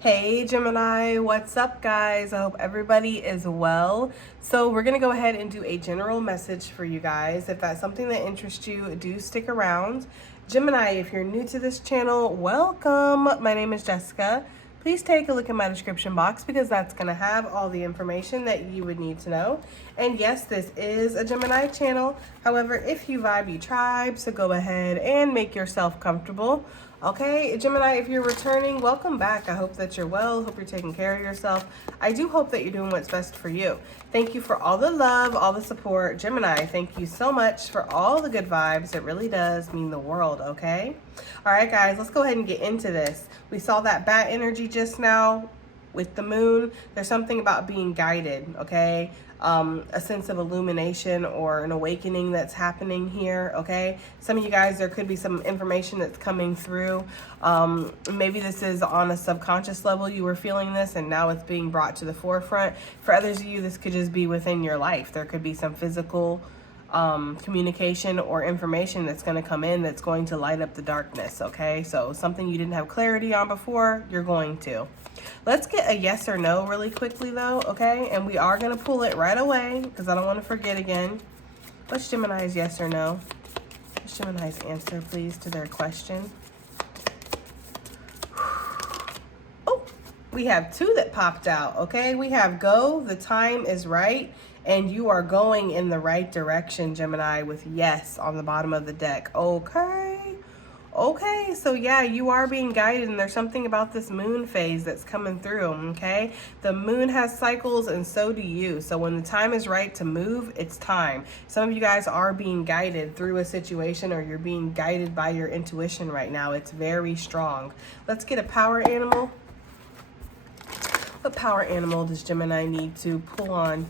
Hey Gemini, what's up guys? I hope everybody is well. So we're going to go ahead and do a general message for you guys. If that's something that interests you, do stick around. Gemini, if you're new to this channel, welcome. My name is Jessica. Please take a look at my description box because that's going to have all the information that you would need to know. And yes, this is a Gemini channel. However, if you vibe, you tribe, so go ahead and make yourself comfortable. Okay, Gemini, if you're returning, welcome back. I hope that you're well. Hope you're taking care of yourself. I do hope that you're doing what's best for you. Thank you for all the love, all the support. Gemini, thank you so much for all the good vibes. It really does mean the world, okay? All right, guys, let's go ahead and get into this. We saw that bat energy just now with the moon. There's something about being guided, okay? A sense of illumination or an awakening that's happening here, okay? Some of you guys, there could be some information that's coming through. Maybe this is on a subconscious level. You were feeling this and now it's being brought to the forefront. For others of you, this could just be within your life. There could be some physical communication or information that's going to come in that's going to light up the darkness, okay? So something you didn't have clarity on before, you're going to. Let's get a yes or no really quickly though, okay? And we are going to pull it right away because I don't want to forget again. What's Gemini's yes or no? What's Gemini's answer, please, to their question? Oh, we have two that popped out, okay? We have go, the time is right, and you are going in the right direction, Gemini, with yes on the bottom of the deck. Okay, so yeah, you are being guided, and there's something about this moon phase that's coming through, okay? The moon has cycles, and so do you. So when the time is right to move, it's time. Some of you guys are being guided through a situation, or you're being guided by your intuition right now. It's very strong. Let's get a power animal. What power animal does Gemini need to pull on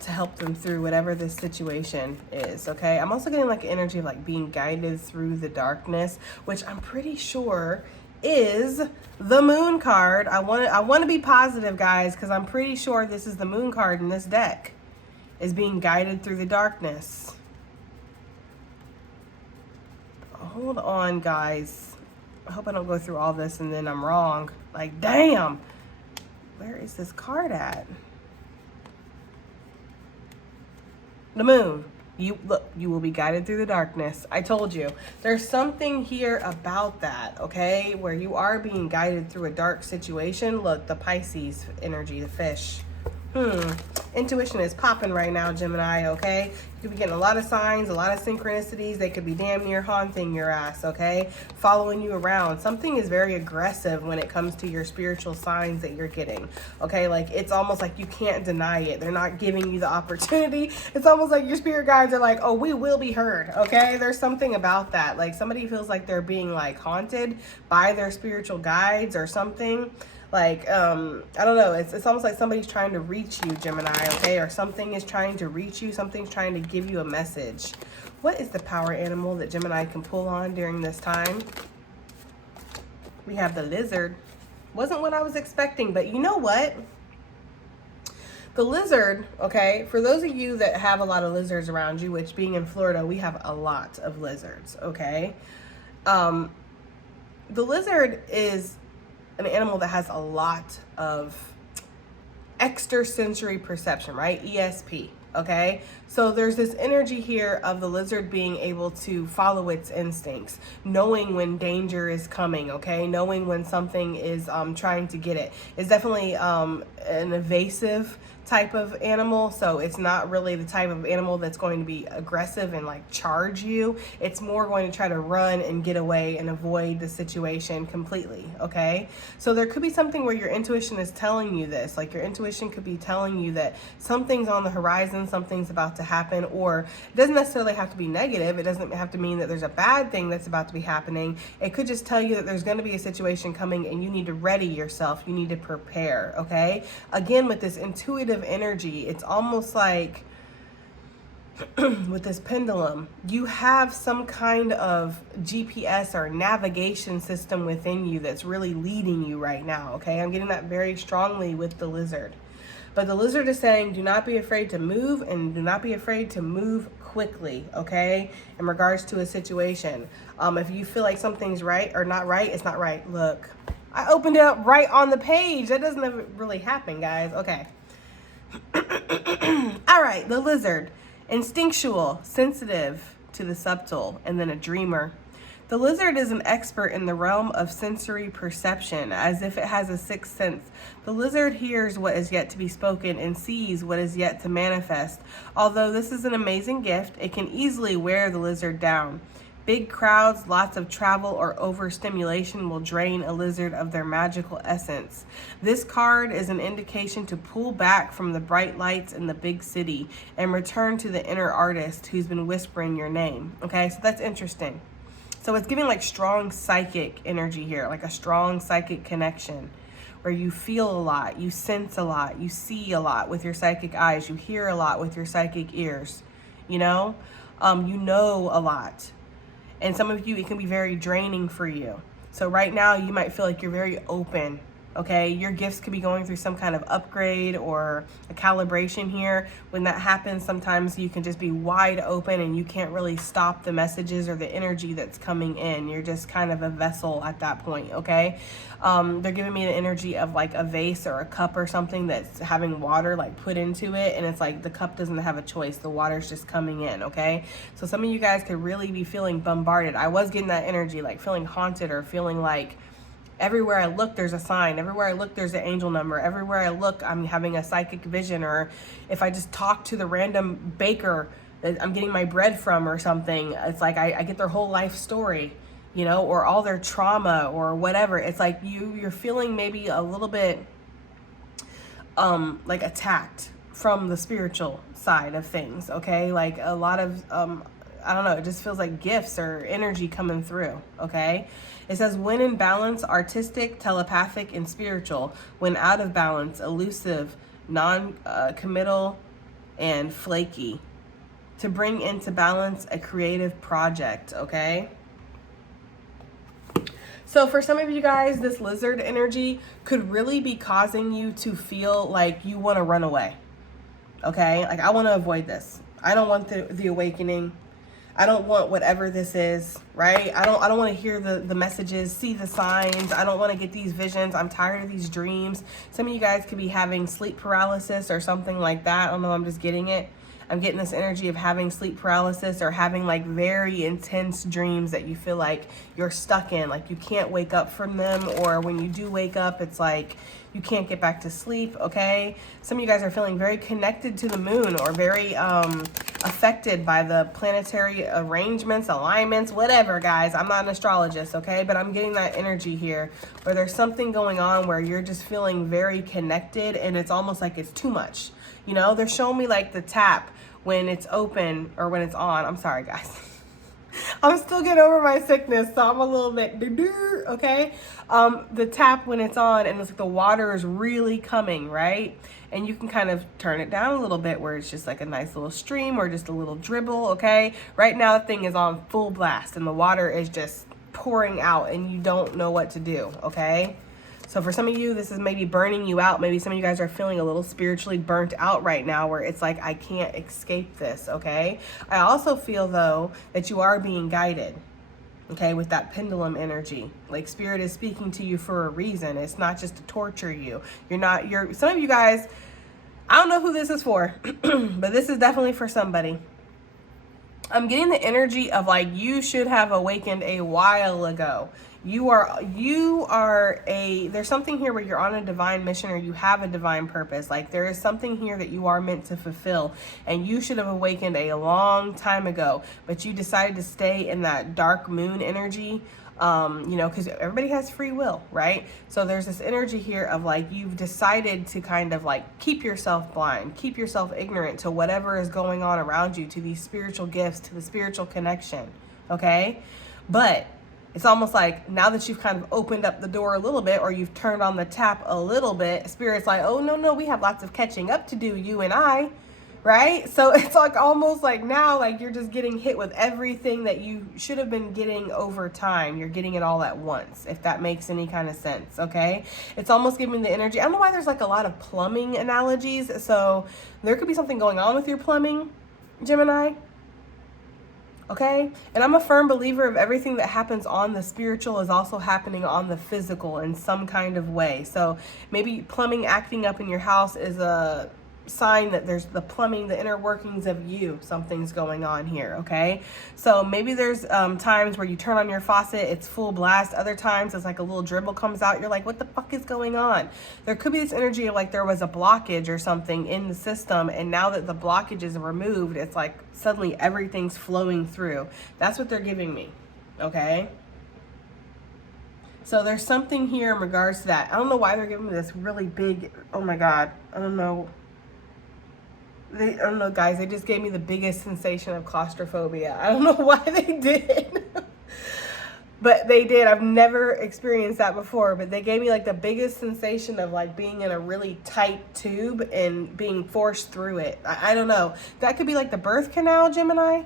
to help them through whatever this situation is, okay? I'm also getting like energy of like being guided through the darkness, which I'm pretty sure is the moon card. I want to be positive, guys, because I'm pretty sure this is the moon card in this deck, is being guided through the darkness. Hold on, guys. I hope I don't go through all this and then I'm wrong. Like, damn. Where is this card at? The moon. You look, you will be guided through the darkness. I told you. There's something here about that, okay? Where you are being guided through a dark situation. Look, the Pisces energy, the fish. Intuition is popping right now, Gemini, okay? You could be getting a lot of signs, a lot of synchronicities. They could be damn near haunting your ass, okay? Following you around. Something is very aggressive when it comes to your spiritual signs that you're getting, okay? Like, it's almost like you can't deny it. They're not giving you the opportunity. It's almost like your spirit guides are like, oh, we will be heard, okay? There's something about that. Like, somebody feels like they're being, like, haunted by their spiritual guides or something. Like, I don't know, it's almost like somebody's trying to reach you, Gemini, okay? Or something is trying to reach you, something's trying to give you a message. What is the power animal that Gemini can pull on during this time? We have the lizard. Wasn't what I was expecting, but you know what? The lizard, okay, for those of you that have a lot of lizards around you, which being in Florida, we have a lot of lizards, okay? The lizard is an animal that has a lot of extrasensory perception, right? ESP, okay? So there's this energy here of the lizard being able to follow its instincts, knowing when danger is coming, okay? Knowing when something is trying to get it. It's definitely an evasive type of animal, so it's not really the type of animal that's going to be aggressive and like charge you. It's more going to try to run and get away and avoid the situation completely, okay? So there could be something where your intuition is telling you this, like your intuition could be telling you that something's on the horizon, something's about to happen, or it doesn't necessarily have to be negative. It doesn't have to mean that there's a bad thing that's about to be happening. It could just tell you that there's going to be a situation coming and you need to ready yourself. You need to prepare, okay? Again, with this intuitive energy, it's almost like with this pendulum, you have some kind of GPS or navigation system within you that's really leading you right now, okay? I'm getting that very strongly with the lizard. But the lizard is saying, do not be afraid to move and do not be afraid to move quickly, okay? In regards to a situation. If you feel like something's right or not right, it's not right. Look, I opened it up right on the page. That doesn't ever really happen, guys. Okay. All right, the lizard. Instinctual, sensitive to the subtle, and then a dreamer. The lizard is an expert in the realm of sensory perception, as if it has a sixth sense. The lizard hears what is yet to be spoken and sees what is yet to manifest. Although this is an amazing gift, it can easily wear the lizard down. Big crowds, lots of travel, or overstimulation will drain a lizard of their magical essence. This card is an indication to pull back from the bright lights in the big city and return to the inner artist who's been whispering your name. Okay, so that's interesting. So it's giving like strong psychic energy here, like a strong psychic connection where you feel a lot, you sense a lot, you see a lot with your psychic eyes, you hear a lot with your psychic ears, you know a lot. And some of you, it can be very draining for you. So right now you might feel like you're very open. Okay, your gifts could be going through some kind of upgrade or a calibration here. When that happens, sometimes you can just be wide open and you can't really stop the messages or the energy that's coming in. You're just kind of a vessel at that point, okay? They're giving me the energy of like a vase or a cup or something that's having water like put into it, and it's like the cup doesn't have a choice. The water's just coming in, okay? So some of you guys could really be feeling bombarded. I was getting that energy, like feeling haunted or feeling like everywhere I look, there's a sign. Everywhere I look, there's an angel number. Everywhere I look, I'm having a psychic vision. Or if I just talk to the random baker that I'm getting my bread from or something, it's like I get their whole life story, or all their trauma or whatever. It's like you're feeling maybe a little bit like attacked from the spiritual side of things, okay? Like a lot of, I don't know, it just feels like gifts or energy coming through, okay? It says, when in balance, artistic, telepathic, and spiritual. When out of balance, elusive, non-committal, and flaky. To bring into balance a creative project, okay? So for some of you guys, this lizard energy could really be causing you to feel like you want to run away, okay? Like, I want to avoid this. I don't want the awakening. I don't want whatever this is, right? I don't want to hear the messages, see the signs. I don't want to get these visions. I'm tired of these dreams. Some of you guys could be having sleep paralysis or something like that. I don't know, I'm just getting it. I'm getting this energy of having sleep paralysis or having like very intense dreams that you feel like you're stuck in, like you can't wake up from them, or when you do wake up, it's like you can't get back to sleep, okay? Some of you guys are feeling very connected to the moon or very affected by the planetary arrangements, alignments, whatever, guys. I'm not an astrologist, okay? But I'm getting that energy here where there's something going on where you're just feeling very connected and it's almost like it's too much. They're showing me like the tap when it's open or when it's on. I'm sorry, guys. I'm still getting over my sickness, so I'm a little bit, okay? The tap when it's on and it's like the water is really coming, right? And you can kind of turn it down a little bit where it's just like a nice little stream or just a little dribble, okay? Right now the thing is on full blast and the water is just pouring out and you don't know what to do, okay? So for some of you, this is maybe burning you out. Maybe some of you guys are feeling a little spiritually burnt out right now where it's like, I can't escape this, okay? I also feel, though, that you are being guided, okay, with that pendulum energy. Like spirit is speaking to you for a reason. It's not just to torture you. Some of you guys, I don't know who this is for, but this is definitely for somebody. I'm getting the energy of like you should have awakened a while ago. There's something here where you're on a divine mission or you have a divine purpose. Like there is something here that you are meant to fulfill and you should have awakened a long time ago, but you decided to stay in that dark moon energy. Because everybody has free will, right? So there's this energy here of like you've decided to kind of like keep yourself blind, keep yourself ignorant to whatever is going on around you, to these spiritual gifts, to the spiritual connection, okay? But it's almost like now that you've kind of opened up the door a little bit or you've turned on the tap a little bit, Spirit's like, oh, no, we have lots of catching up to do, you and I, right? So it's like almost like now, like you're just getting hit with everything that you should have been getting over time. You're getting it all at once, if that makes any kind of sense, okay? It's almost giving the energy. I don't know why there's like a lot of plumbing analogies. So there could be something going on with your plumbing, Gemini. Okay? And I'm a firm believer of everything that happens on the spiritual is also happening on the physical in some kind of way. So maybe plumbing acting up in your house is a sign that there's the plumbing, the inner workings of you, something's going on here. Okay, so maybe there's times where you turn on your faucet, it's full blast. Other times it's like a little dribble comes out, you're like, what the fuck is going on? There could be this energy of like there was a blockage or something in the system, and now that the blockage is removed, it's like suddenly everything's flowing through. That's what they're giving me. Okay, so there's something here in regards to that. I don't know why they're giving me this really big, oh my god, I don't know, guys, they just gave me the biggest sensation of claustrophobia. I don't know why they did. But they did. I've never experienced that before. But they gave me like the biggest sensation of like being in a really tight tube and being forced through it. I don't know. That could be like the birth canal, Gemini.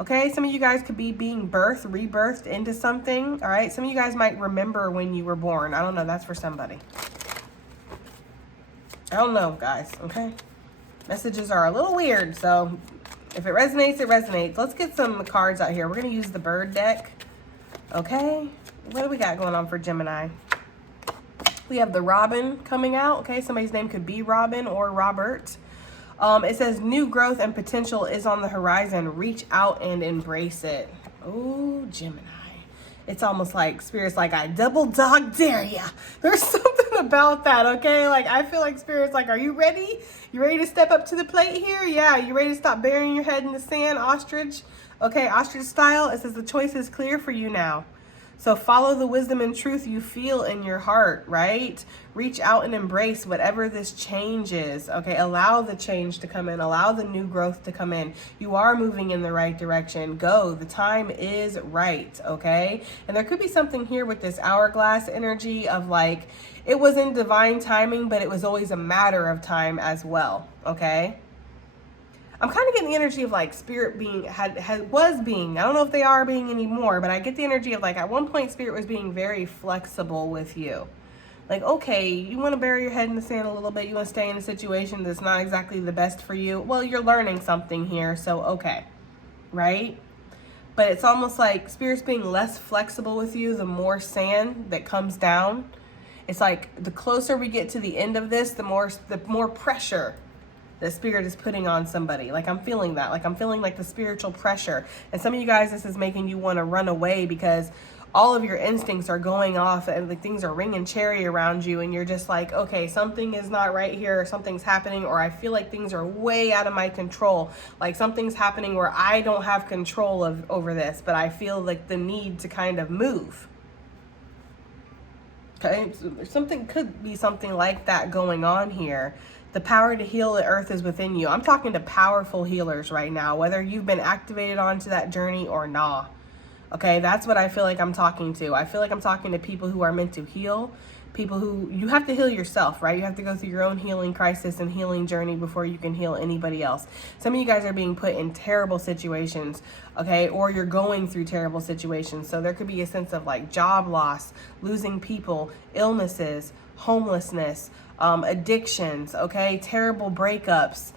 Okay, some of you guys could be being rebirthed into something. All right, some of you guys might remember when you were born. I don't know. That's for somebody. I don't know, guys. Okay. Messages are a little weird, so if it resonates, it resonates. Let's get some cards out here. We're going to use the bird deck. Okay, what do we got going on for Gemini? We have the Robin coming out. Okay, somebody's name could be Robin or Robert. It says new growth and potential is on the horizon. Reach out and embrace it. Oh, Gemini. It's almost like Spirit's like, I double dog dare ya. There's something about that, okay? Like, I feel like Spirit's like, are you ready? You ready to step up to the plate here? Yeah, you ready to stop burying your head in the sand, ostrich? Okay, ostrich style. It says the choice is clear for you now. So follow the wisdom and truth you feel in your heart, right? Reach out and embrace whatever this change is, okay? Allow the change to come in. Allow the new growth to come in. You are moving in the right direction. Go. The time is right, okay? And there could be something here with this hourglass energy of like, it was in divine timing, but it was always a matter of time as well, okay? I'm kind of getting the energy of like Spirit being, was being, I don't know if they are being anymore, but I get the energy of like at one point Spirit was being very flexible with you. Like, okay, you want to bury your head in the sand a little bit, you want to stay in a situation that's not exactly the best for you. Well, you're learning something here, so okay, right? But it's almost like Spirit's being less flexible with you the more sand that comes down. It's like the closer we get to the end of this, the more pressure the Spirit is putting on somebody. Like, I'm feeling that. Like, I'm feeling like the spiritual pressure. And some of you guys, this is making you want to run away because all of your instincts are going off and like things are ringing cherry around you. And you're just like, okay, something is not right here. Or something's happening. Or I feel like things are way out of my control. Like something's happening where I don't have control over this. But I feel like the need to kind of move. Okay, something could be something like that going on here. The power to heal the earth is within you. I'm talking to powerful healers right now, whether you've been activated onto that journey or not. Okay, that's what I feel like I'm talking to. I feel like I'm talking to people who are meant to heal, people who, you have to heal yourself, right? You have to go through your own healing crisis and healing journey before you can heal anybody else. Some of you guys are being put in terrible situations, okay? Or you're going through terrible situations. So there could be a sense of like job loss, losing people, illnesses, homelessness, addictions, okay? Terrible breakups.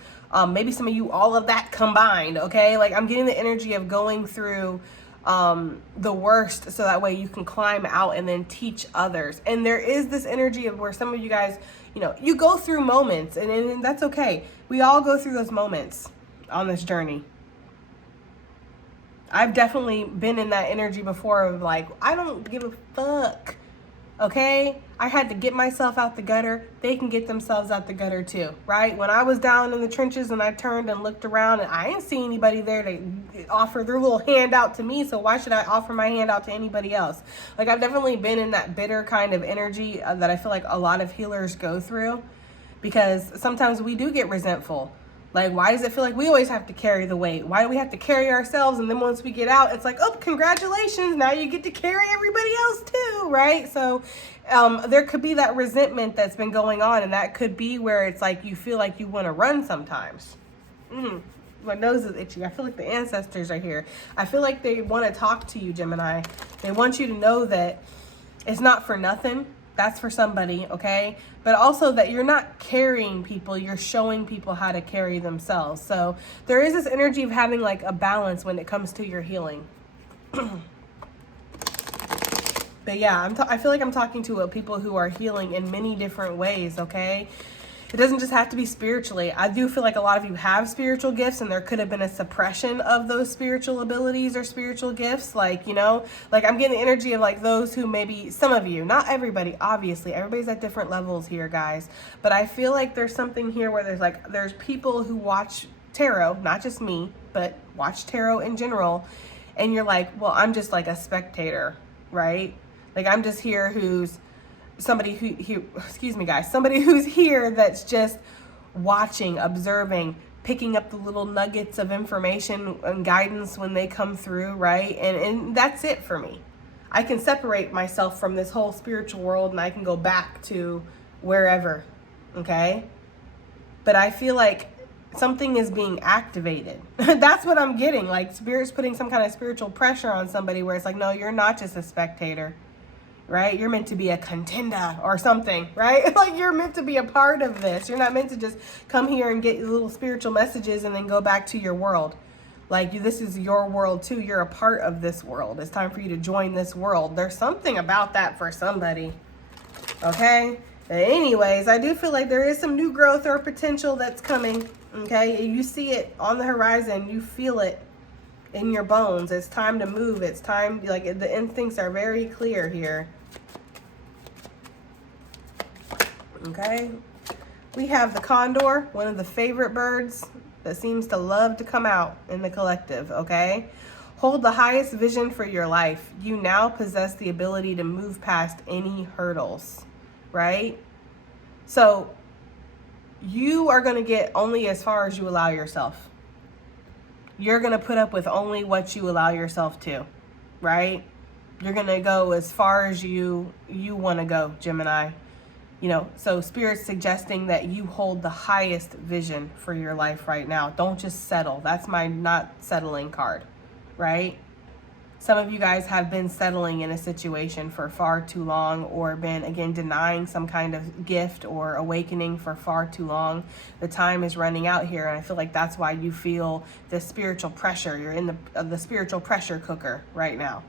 Maybe some of you, all of that combined, okay? Like I'm getting the energy of going through the worst so that way you can climb out and then teach others. And there is this energy of where some of you guys, you know, you go through moments and that's okay. We all go through those moments on this journey. I've definitely been in that energy before of like, I don't give a fuck. Okay, I had to get myself out the gutter. They can get themselves out the gutter too, right? When I was down in the trenches and I turned and looked around and I didn't see anybody there to offer their little hand out to me, so why should I offer my hand out to anybody else? Like I've definitely been in that bitter kind of energy that I feel like a lot of healers go through, because sometimes we do get resentful. Like, why does it feel like we always have to carry the weight? Why do we have to carry ourselves? And then once we get out, it's like, oh, congratulations. Now you get to carry everybody else too, right? So there could be that resentment that's been going on. And that could be where it's like you feel like you want to run sometimes. My nose is itchy. I feel like the ancestors are here. I feel like they want to talk to you, Gemini. They want you to know that it's not for nothing. That's for somebody, okay? But also that you're not carrying people, you're showing people how to carry themselves. So there is this energy of having like a balance when it comes to your healing. But yeah, I feel like I'm talking to people who are healing in many different ways, okay? It doesn't just have to be spiritually. I do feel like a lot of you have spiritual gifts, and there could have been a suppression of those spiritual abilities or spiritual gifts. Like, you know, like I'm getting the energy of like those who maybe, some of you, not everybody, obviously. Everybody's at different levels here, guys. But I feel like there's something here where there's people who watch tarot, not just me, but watch tarot in general. And you're like, well, I'm just like a spectator, right? Like I'm just here who's somebody who excuse me guys, somebody who's here that's just watching, observing, picking up the little nuggets of information and guidance when they come through, right? And that's it for me. I can separate myself from this whole spiritual world and I can go back to wherever, okay? But I feel like something is being activated. That's what I'm getting. Like Spirit's putting some kind of spiritual pressure on somebody where it's like, no, you're not just a spectator. Right? You're meant to be a contender or something, right? Like you're meant to be a part of this. You're not meant to just come here and get little spiritual messages and then go back to your world. Like this is your world too. You're a part of this world. It's time for you to join this world. There's something about that for somebody. Okay? But anyways, I do feel like there is some new growth or potential that's coming. Okay? You see it on the horizon. You feel it in your bones. It's time to move. It's time, like the instincts are very clear here. Okay, we have the condor, one of the favorite birds that seems to love to come out in the collective. Okay, hold the highest vision for your life. You now possess the ability to move past any hurdles, right? So you are going to get only as far as you allow yourself. You're going to put up with only what you allow yourself to, right? You're going to go as far as you want to go, Gemini. You know, so Spirit's suggesting that you hold the highest vision for your life right now. Don't just settle. That's my not settling card, right? Some of you guys have been settling in a situation for far too long, or been, again, denying some kind of gift or awakening for far too long. The time is running out here, and I feel like that's why you feel this spiritual pressure. You're in the spiritual pressure cooker right now,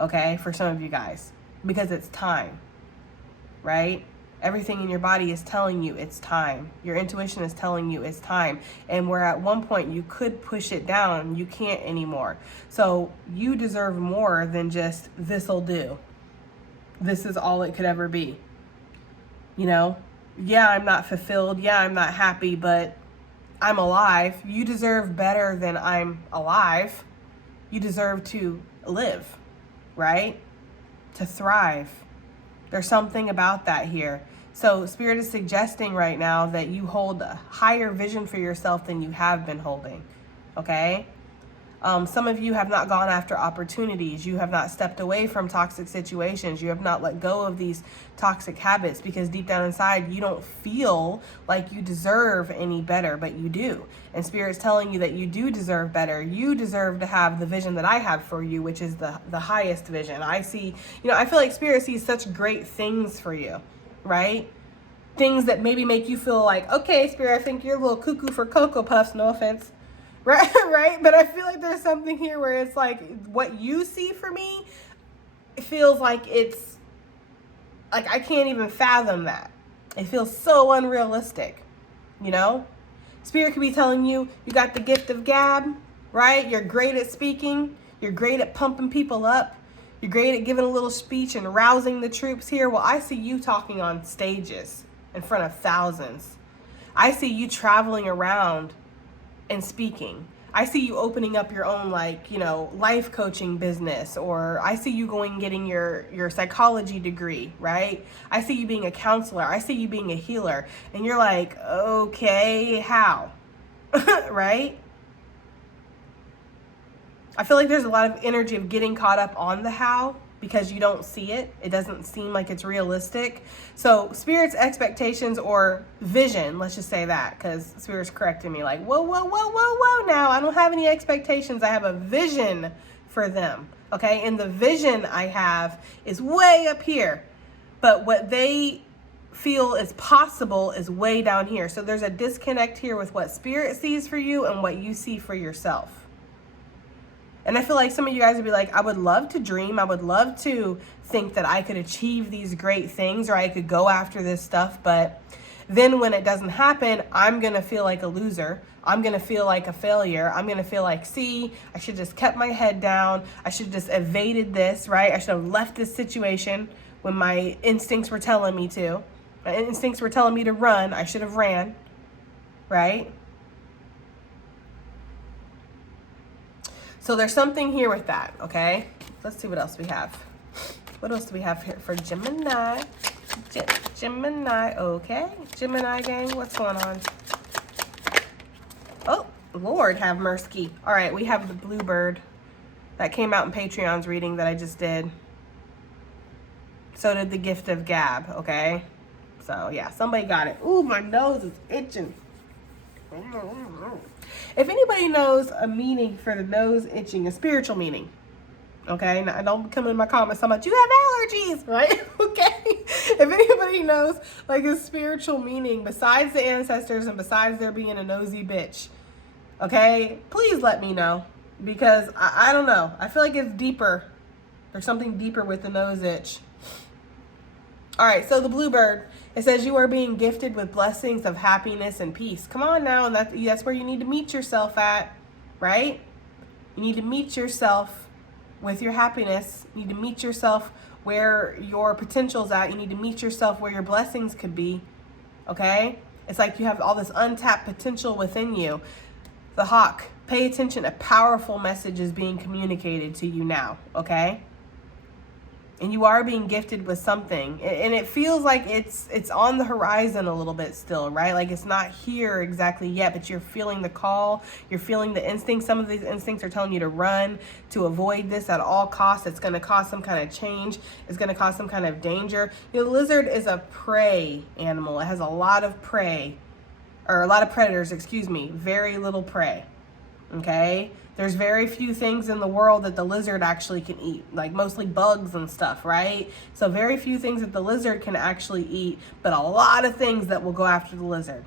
okay, for some of you guys, because it's time, right? Everything in your body is telling you it's time. Your intuition is telling you it's time. And where at one point you could push it down, you can't anymore. So you deserve more than just this'll do. This is all it could ever be. You know? Yeah, I'm not fulfilled. Yeah, I'm not happy, but I'm alive. You deserve better than I'm alive. You deserve to live, right? To thrive. There's something about that here. So Spirit is suggesting right now that you hold a higher vision for yourself than you have been holding, okay? Some of you have not gone after opportunities. You have not stepped away from toxic situations. You have not let go of these toxic habits because deep down inside, you don't feel like you deserve any better, but you do. And Spirit's telling you that you do deserve better. You deserve to have the vision that I have for you, which is the highest vision. I see, you know, I feel like Spirit sees such great things for you, right? Things that maybe make you feel like, okay, Spirit, I think you're a little cuckoo for Cocoa Puffs, no offense. Right, right? But I feel like there's something here where it's like what you see for me, it feels like it's like I can't even fathom that. It feels so unrealistic, you know? Spirit could be telling you, you got the gift of gab, right? You're great at speaking. You're great at pumping people up. You're great at giving a little speech and rousing the troops here. Well, I see you talking on stages in front of thousands. I see you traveling around and speaking. I see you opening up your own, like, you know, life coaching business, or I see you going and getting your psychology degree, right? I see you being a counselor. I see you being a healer. And you're like, okay, how? Right? I feel like there's a lot of energy of getting caught up on the how because you don't see it. It doesn't seem like it's realistic. So Spirit's expectations or vision, let's just say that, because Spirit's correcting me like, whoa, whoa, whoa, whoa, whoa now. I don't have any expectations. I have a vision for them, okay? And the vision I have is way up here, but what they feel is possible is way down here. So there's a disconnect here with what spirit sees for you and what you see for yourself. And I feel like some of you guys would be like, I would love to dream. I would love to think that I could achieve these great things, or I could go after this stuff. But then when it doesn't happen, I'm going to feel like a loser. I'm going to feel like a failure. I'm going to feel like, see, I should just kept my head down. I should just evaded this, right? I should have left this situation when my instincts were telling me to. My instincts were telling me to run. I should have ran, right? So there's something here with that, okay? Let's see what else we have. What else do we have here for Gemini? Gemini, okay. Gemini gang, what's going on? Oh, Lord have mercy. All right, we have the Bluebird. That came out in Patreon's reading that I just did. So did the Gift of Gab, okay? So, yeah, somebody got it. Ooh, my nose is itching. If anybody knows a meaning for the nose itching, a spiritual meaning, okay? Now, don't come in my comments so much, you have allergies, right? Okay? If anybody knows like a spiritual meaning besides the ancestors and besides there being a nosy bitch, okay? Please let me know, because I don't know. I feel like it's deeper. There's something deeper with the nose itch. All right, so the Bluebird, it says you are being gifted with blessings of happiness and peace. Come on now, and that's where you need to meet yourself at, right? You need to meet yourself with your happiness. You need to meet yourself where your potential's at. You need to meet yourself where your blessings could be, okay? It's like you have all this untapped potential within you. The Hawk, pay attention. A powerful message is being communicated to you now, okay? And you are being gifted with something. And it feels like it's on the horizon a little bit still, right? Like it's not here exactly yet, but you're feeling the call. You're feeling the instinct. Some of these instincts are telling you to run, to avoid this at all costs. It's going to cause some kind of change. It's going to cause some kind of danger. You know, the lizard is a prey animal. It has a lot of prey, or a lot of predators, excuse me. Very little prey, okay? There's very few things in the world that the lizard actually can eat, like mostly bugs and stuff, right? So very few things that the lizard can actually eat, but a lot of things that will go after the lizard.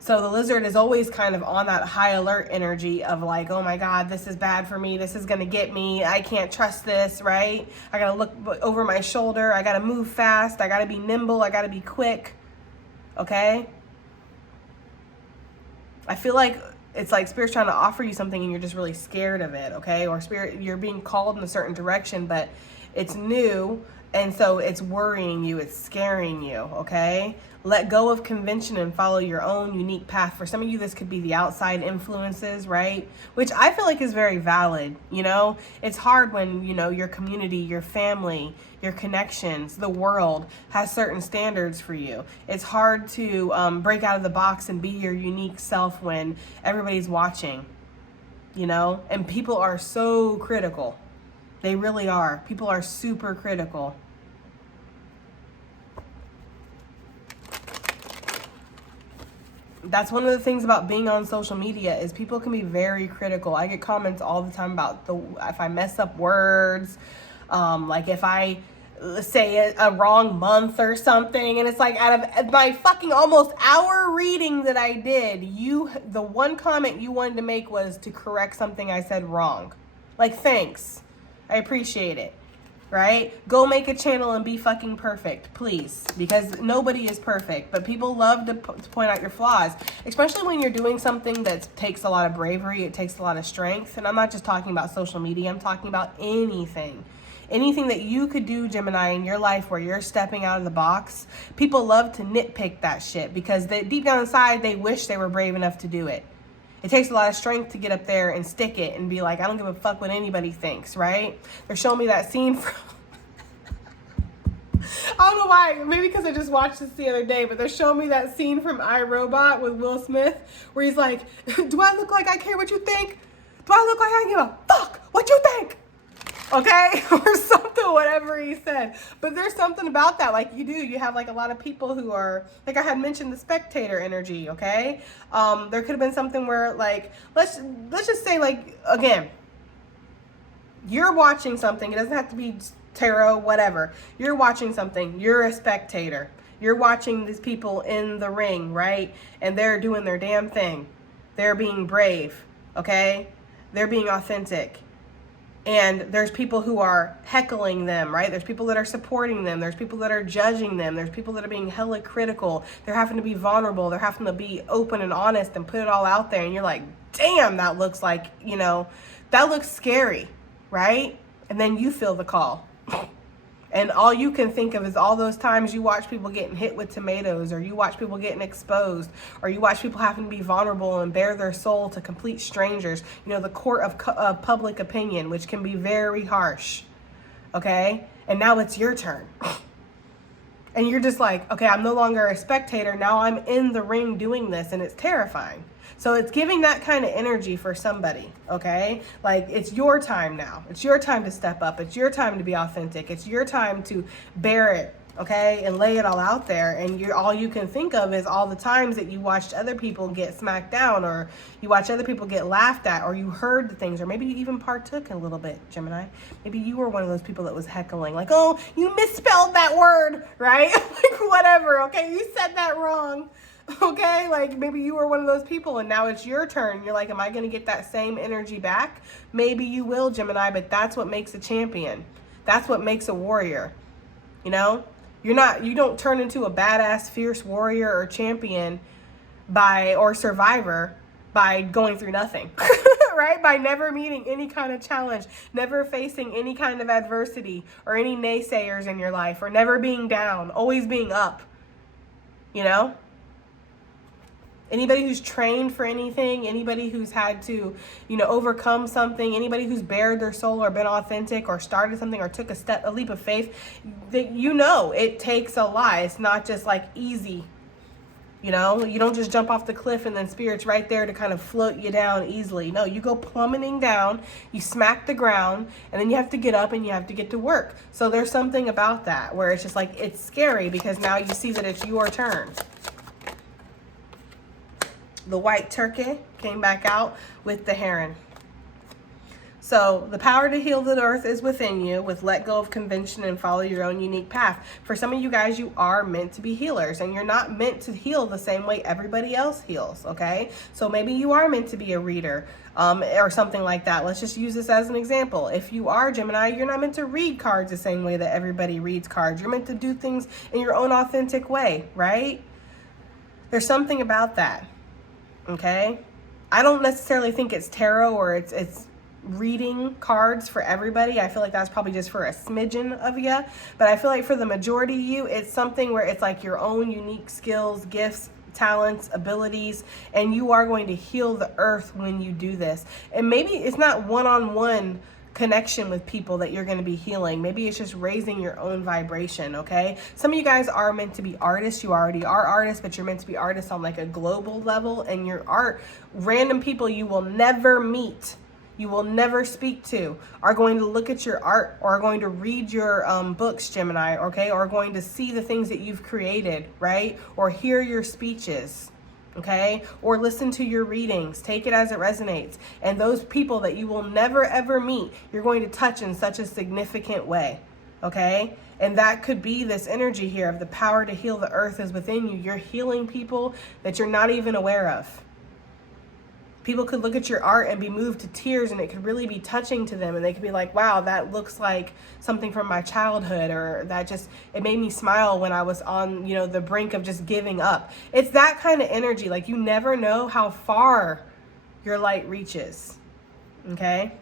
So the lizard is always kind of on that high alert energy of like, oh my God, this is bad for me. This is going to get me. I can't trust this, right? I got to look over my shoulder. I got to move fast. I got to be nimble. I got to be quick. Okay? I feel like it's like Spirit's trying to offer you something and you're just really scared of it, okay? Or Spirit, you're being called in a certain direction, but it's new, and so it's worrying you, it's scaring you, okay? Let go of convention and follow your own unique path. For some of you, this could be the outside influences, right? Which I feel like is very valid, you know? It's hard when, you know, your community, your family, your connections, the world has certain standards for you. It's hard to break out of the box and be your unique self when everybody's watching, you know? And people are so critical. They really are. People are super critical. That's one of the things about being on social media is people can be very critical. I get comments all the time about if I mess up words, like if I say a wrong month or something, and it's like out of my fucking almost hour reading that I did, the one comment you wanted to make was to correct something I said wrong. Like, thanks. I appreciate it. Right? Go make a channel and be fucking perfect, please. Because nobody is perfect, but people love to point out your flaws, especially when you're doing something that takes a lot of bravery, it takes a lot of strength. And I'm not just talking about social media, I'm talking about anything. Anything that you could do, Gemini, in your life where you're stepping out of the box. People love to nitpick that shit because deep down inside, they wish they were brave enough to do it. It takes a lot of strength to get up there and stick it and be like, I don't give a fuck what anybody thinks, right? They're showing me that scene from... I don't know why, maybe because I just watched this the other day, but they're showing me that scene from iRobot with Will Smith where he's like, do I look like I care what you think? Do I look like I give a fuck what you think? Okay? Or something, whatever he said. But there's something about that, like you have like a lot of people who are, like I had mentioned the spectator energy, okay? There could have been something where like, let's just say like, again, you're watching something, it doesn't have to be tarot, whatever. You're watching something. You're a spectator. You're watching these people in the ring, right? And they're doing their damn thing. They're being brave, okay? They're being authentic. And there's people who are heckling them, right? There's people that are supporting them. There's people that are judging them. There's people that are being hella critical. They're having to be vulnerable. They're having to be open and honest and put it all out there. And you're like, damn, that looks like, you know, that looks scary, right? And then you feel the call. And all you can think of is all those times you watch people getting hit with tomatoes, or you watch people getting exposed, or you watch people having to be vulnerable and bare their soul to complete strangers. You know, the court of public opinion, which can be very harsh. Okay? And now it's your turn. And you're just like, okay, I'm no longer a spectator. Now I'm in the ring doing this, and it's terrifying. So it's giving that kind of energy for somebody, okay? Like, it's your time now. It's your time to step up. It's your time to be authentic. It's your time to bear it, okay? And lay it all out there. And all you can think of is all the times that you watched other people get smacked down, or you watch other people get laughed at, or you heard the things, or maybe you even partook a little bit, Gemini. Maybe you were one of those people that was heckling, like, oh, you misspelled that word, right? Like, whatever, okay? You said that wrong. Okay, like maybe you were one of those people and now it's your turn. You're like, am I going to get that same energy back? Maybe you will, Gemini, but that's what makes a champion. That's what makes a warrior. You know, you don't turn into a badass, fierce warrior or champion or survivor by going through nothing, right? By never meeting any kind of challenge, never facing any kind of adversity or any naysayers in your life, or never being down, always being up, you know? Anybody who's trained for anything, anybody who's had to, you know, overcome something, anybody who's bared their soul or been authentic or started something or took a leap of faith, you know, it takes a lot. It's not just like easy. You know, you don't just jump off the cliff and then Spirit's right there to kind of float you down easily. No, you go plummeting down, you smack the ground, and then you have to get up and you have to get to work. So there's something about that where it's just like, it's scary because now you see that it's your turn. The white turkey came back out with the heron. So the power to heal the earth is within you, with let go of convention and follow your own unique path. For some of you guys, you are meant to be healers, and you're not meant to heal the same way everybody else heals, okay? So maybe you are meant to be a reader or something like that. Let's just use this as an example. If you are Gemini, you're not meant to read cards the same way that everybody reads cards. You're meant to do things in your own authentic way, right? There's something about that. Okay, I don't necessarily think it's tarot or it's reading cards for everybody. I feel like that's probably just for a smidgen of you. But I feel like for the majority of you, it's something where it's like your own unique skills, gifts, talents, abilities, and you are going to heal the earth when you do this. And maybe it's not one-on-one connection with people that you're going to be healing. Maybe it's just raising your own vibration, okay? Some of you guys are meant to be artists. You already are artists, but you're meant to be artists on like a global level, and your art, random people you will never meet, you will never speak to, are going to look at your art or are going to read your books, Gemini, okay? Or are going to see the things that you've created, right? Or hear your speeches. Okay, or listen to your readings, take it as it resonates. And those people that you will never ever meet, you're going to touch in such a significant way. Okay, and that could be this energy here of the power to heal the earth is within you. You're healing people that you're not even aware of. People could look at your art and be moved to tears, and it could really be touching to them, and they could be like, wow, that looks like something from my childhood, or that just, it made me smile when I was on, you know, the brink of just giving up. It's that kind of energy. Like, you never know how far your light reaches, okay?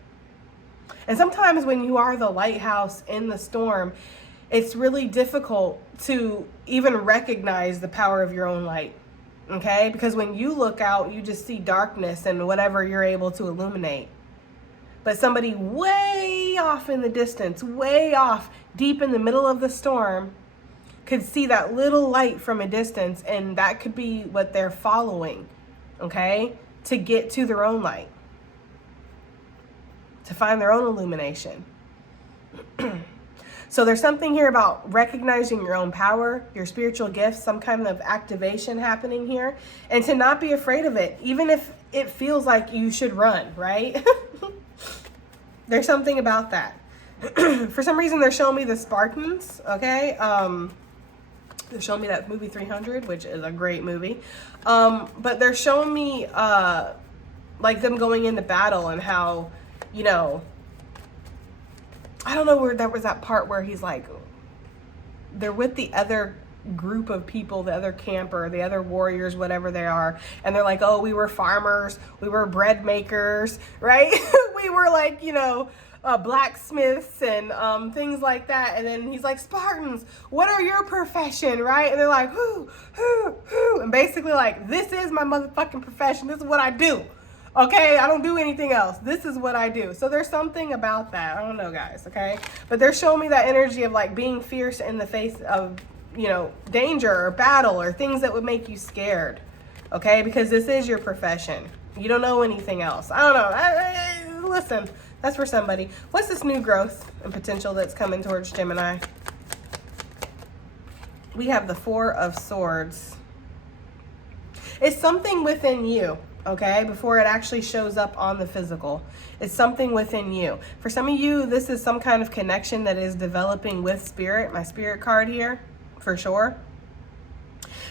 And sometimes when you are the lighthouse in the storm, it's really difficult to even recognize the power of your own light. Okay, because when you look out, you just see darkness and whatever you're able to illuminate. But somebody way off in the distance, way off, deep in the middle of the storm, could see that little light from a distance, and that could be what they're following, okay, to get to their own light, to find their own illumination. So there's something here about recognizing your own power, your spiritual gifts, some kind of activation happening here, and to not be afraid of it, even if it feels like you should run, right? There's something about that. For some reason, they're showing me the Spartans, okay? They're showing me that movie 300, which is a great movie. But they're showing me, like, them going into battle and how, you know, I don't know where that was, that part where he's like, they're with the other group of people, the other camper, the other warriors, whatever they are, and they're like, oh, we were farmers, we were bread makers, right? We were like, you know, blacksmiths and things like that. And then he's like, Spartans, what are your profession, right? And they're like, whoo, and basically like, this is my motherfucking profession, this is what I do. Okay, I don't do anything else. This is what I do. So there's something about that. I don't know, guys, okay? But they're showing me that energy of like being fierce in the face of, you know, danger or battle or things that would make you scared, okay? Because this is your profession. You don't know anything else. I don't know. Listen, that's for somebody. What's this new growth and potential that's coming towards Gemini? We have the Four of Swords. It's something within you. Okay, before it actually shows up on the physical. It's something within you. For some of you, this is some kind of connection that is developing with spirit, my spirit card here, for sure.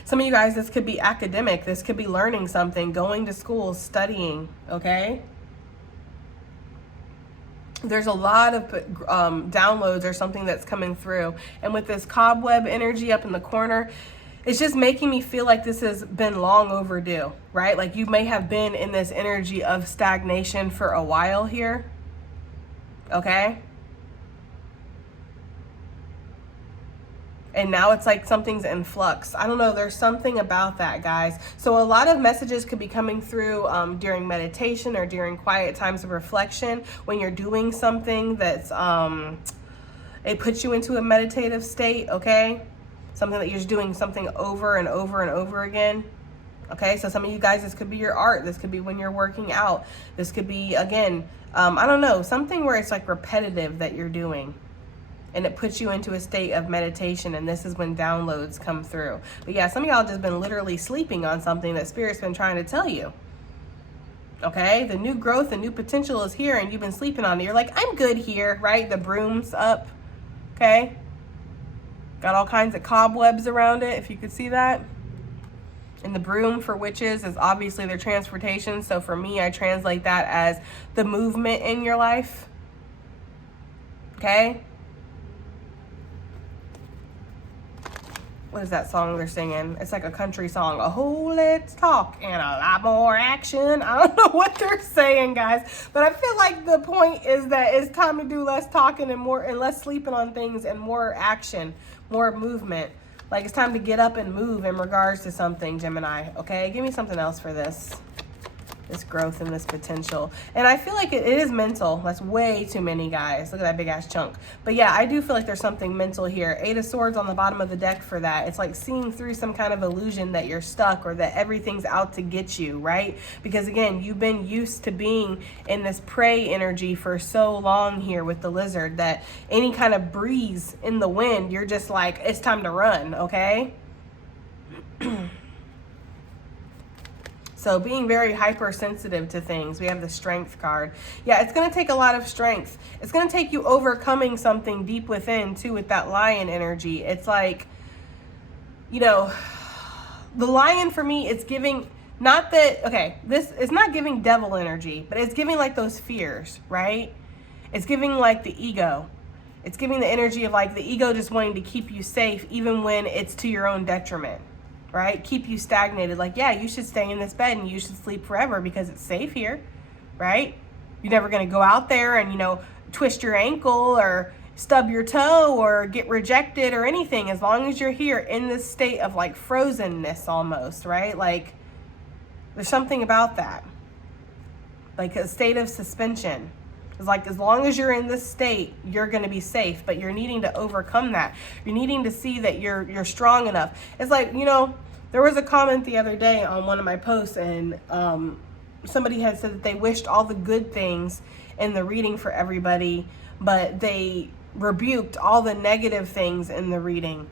Some of you guys, this could be academic. This could be learning something, going to school, studying, okay? There's a lot of downloads or something that's coming through. And with this cobweb energy up in the corner, it's just making me feel like this has been long overdue, right? Like you may have been in this energy of stagnation for a while here, okay? And now it's like something's in flux. I don't know, there's something about that, guys. So a lot of messages could be coming through during meditation or during quiet times of reflection when you're doing something that's, it puts you into a meditative state, okay? Something that you're just doing something over and over and over again. Okay, so some of you guys, this could be your art. This could be when you're working out. This could be, again, I don't know, something where it's like repetitive that you're doing. And it puts you into a state of meditation, and this is when downloads come through. But yeah, some of y'all just been literally sleeping on something that Spirit's been trying to tell you. Okay, the new growth and new potential is here, and you've been sleeping on it. You're like, I'm good here, right? The broom's up, okay? Got all kinds of cobwebs around it, if you could see that. And the broom for witches is obviously their transportation. So for me, I translate that as the movement in your life. Okay? What is that song they're singing? It's like a country song. Oh, let's talk and a lot more action. I don't know what they're saying, guys. But I feel like the point is that it's time to do less talking and more and less sleeping on things and more action, more movement. Like it's time to get up and move in regards to something, Gemini. Okay, give me something else for this growth and this potential. And I feel like it is mental. That's way too many, guys. Look at that big ass chunk. But yeah, I do feel like there's something mental here. Eight of Swords on the bottom of the deck for that. It's like seeing through some kind of illusion that you're stuck or that everything's out to get you, right? Because again, you've been used to being in this prey energy for so long here with the lizard that any kind of breeze in the wind, you're just like, it's time to run, okay? So being very hypersensitive to things. We have the Strength card. Yeah, it's going to take a lot of strength. It's going to take you overcoming something deep within too with that lion energy. It's like, you know, the lion for me, it's giving, not that, okay, this is not giving devil energy, but it's giving like those fears, right? It's giving like the ego. It's giving the energy of like the ego just wanting to keep you safe even when it's to your own detriment. Right? Keep you stagnated. Like, yeah, you should stay in this bed and you should sleep forever because it's safe here, right? You're never going to go out there and, you know, twist your ankle or stub your toe or get rejected or anything as long as you're here in this state of like frozenness almost, right? Like, there's something about that. Like a state of suspension. It's like as long as you're in this state, you're going to be safe, but you're needing to overcome that. You're needing to see that you're strong enough. It's like, you know, there was a comment the other day on one of my posts, and somebody had said that they wished all the good things in the reading for everybody, but they rebuked all the negative things in the reading.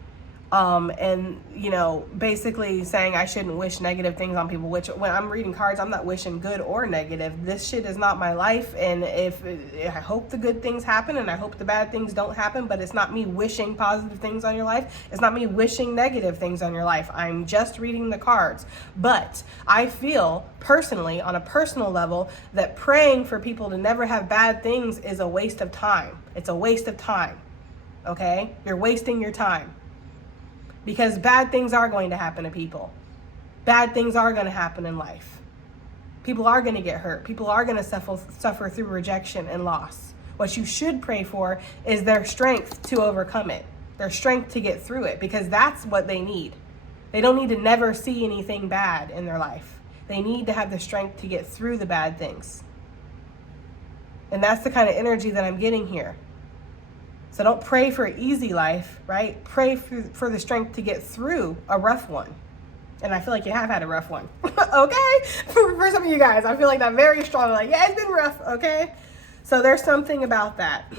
And, you know, basically saying I shouldn't wish negative things on people, which when I'm reading cards, I'm not wishing good or negative. This shit is not my life. And I hope the good things happen and I hope the bad things don't happen, but it's not me wishing positive things on your life. It's not me wishing negative things on your life. I'm just reading the cards. But I feel personally, on a personal level, that praying for people to never have bad things is a waste of time. It's a waste of time. Okay? You're wasting your time. Because bad things are going to happen to people. Bad things are going to happen in life. People are going to get hurt. People are going to suffer through rejection and loss. What you should pray for is their strength to overcome it. Their strength to get through it. Because that's what they need. They don't need to never see anything bad in their life. They need to have the strength to get through the bad things. And that's the kind of energy that I'm getting here. So don't pray for an easy life, right? Pray for the strength to get through a rough one. And I feel like you have had a rough one, okay? For some of you guys, I feel like that very strong, like, yeah, it's been rough, okay? So there's something about that.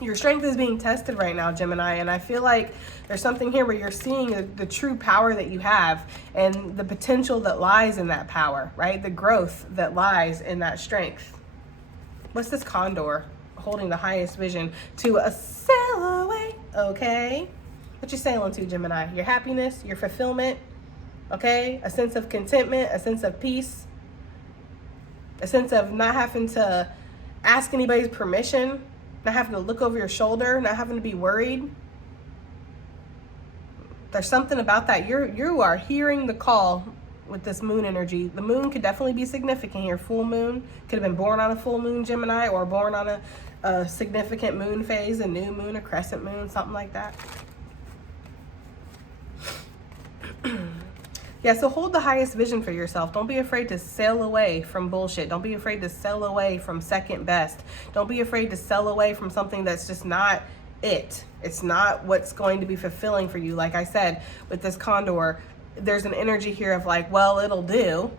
Your strength is being tested right now, Gemini, and I feel like there's something here where you're seeing the true power that you have and the potential that lies in that power, right? The growth that lies in that strength. What's this condor? Holding the highest vision to sail away, okay? What you sailing to, Gemini? Your happiness, your fulfillment, okay? A sense of contentment, a sense of peace, a sense of not having to ask anybody's permission, not having to look over your shoulder, not having to be worried. There's something about that. You are hearing the call with this moon energy. The moon could definitely be significant here. Full moon, could have been born on a full moon, Gemini, or born on a significant moon phase, a new moon, a crescent moon, something like that. Yeah, so hold the highest vision for yourself. Don't be afraid to sail away from bullshit. Don't be afraid to sail away from second best. Don't be afraid to sail away from something that's just not it. It's not what's going to be fulfilling for you. Like I said, with this condor, there's an energy here of like, well, it'll do.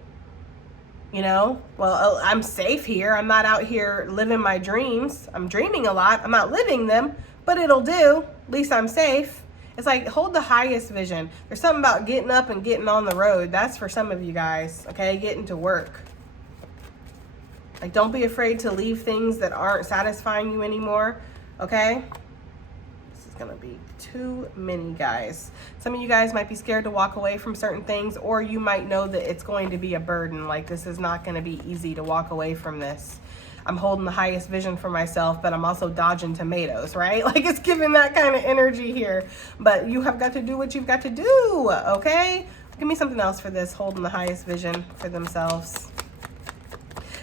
You know, well, I'm safe here. I'm not out here living my dreams. I'm dreaming a lot. I'm not living them, but it'll do. At least I'm safe. It's like, hold the highest vision. There's something about getting up and getting on the road. That's for some of you guys, okay? Getting to work. Like, don't be afraid to leave things that aren't satisfying you anymore, okay? This is gonna be too many, guys. Some of you guys might be scared to walk away from certain things, or you might know that it's going to be a burden. Like, this is not gonna be easy to walk away from this. I'm holding the highest vision for myself, but I'm also dodging tomatoes, right? Like, it's giving that kind of energy here. But you have got to do what you've got to do, okay? Give me something else for this, holding the highest vision for themselves.